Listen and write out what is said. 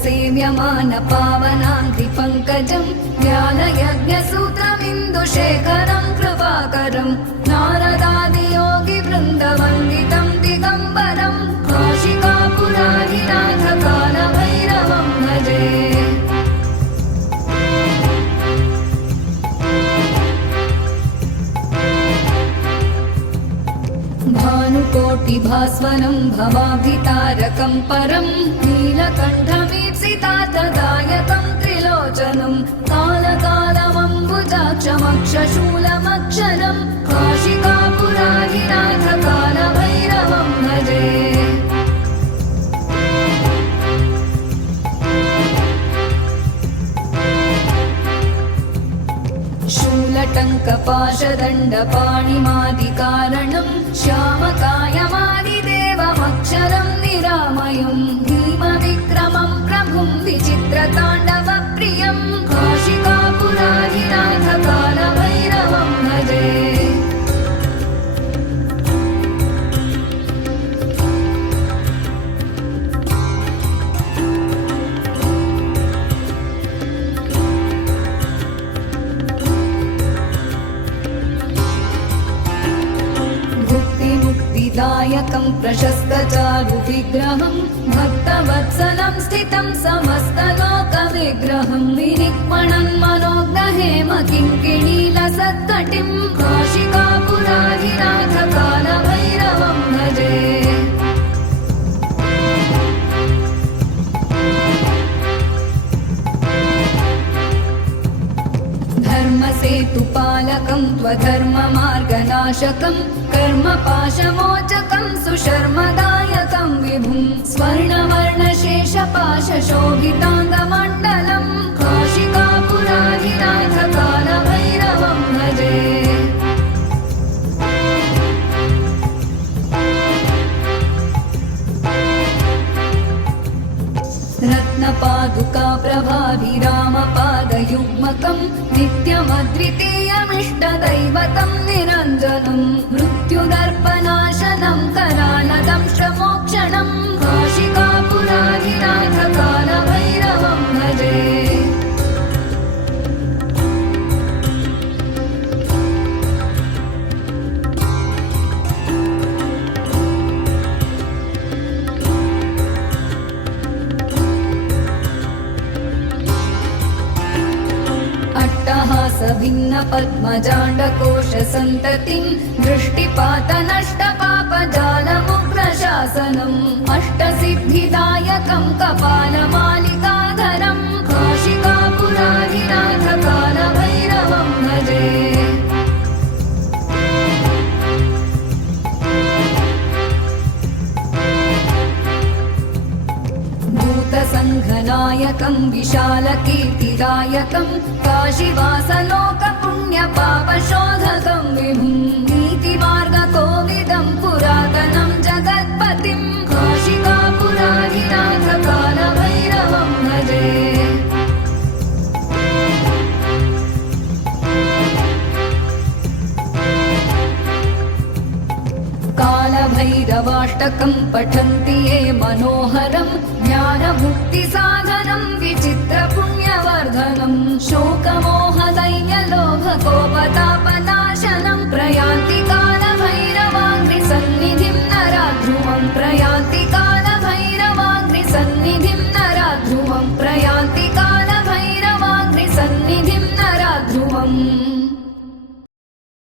सेव्यमान पावनाङ्घ्रिपङ्कजं ज्ञानयज्ञसूत्रमिन्दुशेखरं कृपाकरं नारदादियोगिवृन्दवन्दितं दिगम्बरं काशिकापुराधिनाथकालभैरवं भजे। भानुकोटिभास्वनं भवाब्धितारकं परं नीलकण्ठमीप्सितार्थदायकं त्रिलोचनं कालकालमम्बुजाक्षमक्षशूलमक्षरं काशिकापुराधिनाथकालभैरवं भजे। शूलटङ्कपाशदण्डपाणिमादिकारणं श्यामकायमादिदेवमक्षरं निरामयं भीमविक्रमं प्रभुं विचित्रताण्डवप्रियं काशिकापुराधिनाथकालभैरवं भजे। दायकं प्रशस्तचारुविग्रहं भक्तवत्सलं स्थितं समस्तलोकविग्रहं विनिक्मणं मनोज्ञहेम किङ्किणीलसत्कटिं काशिकापुराधिनाथकालभैरवं भजे। धर्मसेतुपालकं त्वधर्ममार्गनाशकं कर्मपाशमोचकं सुशर्मदायकं विभुं स्वर्णवर्णशेषपाशशोभिताङ्गमण्डलं काशिकापुराधिनाथकालभैरवं भजे। रत्नपादुका प्रभाभिरामपादयुग्मकं नित्यमद्वितीयमिष्टदैवतं निरञ्जनं मृत्युदर्पनाशनं करालदंष्ट्रमोक्षणं काशिकापुराधिनाथकालभैरवं भजे। भिन्न पद्मजाण्डकोशसन्ततिं दृष्टिपातनष्टपापजालमुग्रशासनम् अष्टसिद्धिदायकं कपालमालिकाधरं काशिकापुराधिनाथकालभैरवं भजे। भूतसङ्घनायकं विशालकीर्तिदायकं काशीवासलोकपुण्यपापशोधकं विभुं नीतिमार्गकोविदं पुरातनं जगत्पतिं काशिकापुराधिनाथकालभैरवं भजे। कालभैरवाष्टकं पठन्ति ये मनोहरं ज्ञानमुक्तिसाधनं विचित्रपुण्यवर्धनं शोकमोहदैन्यलोभकोपतापन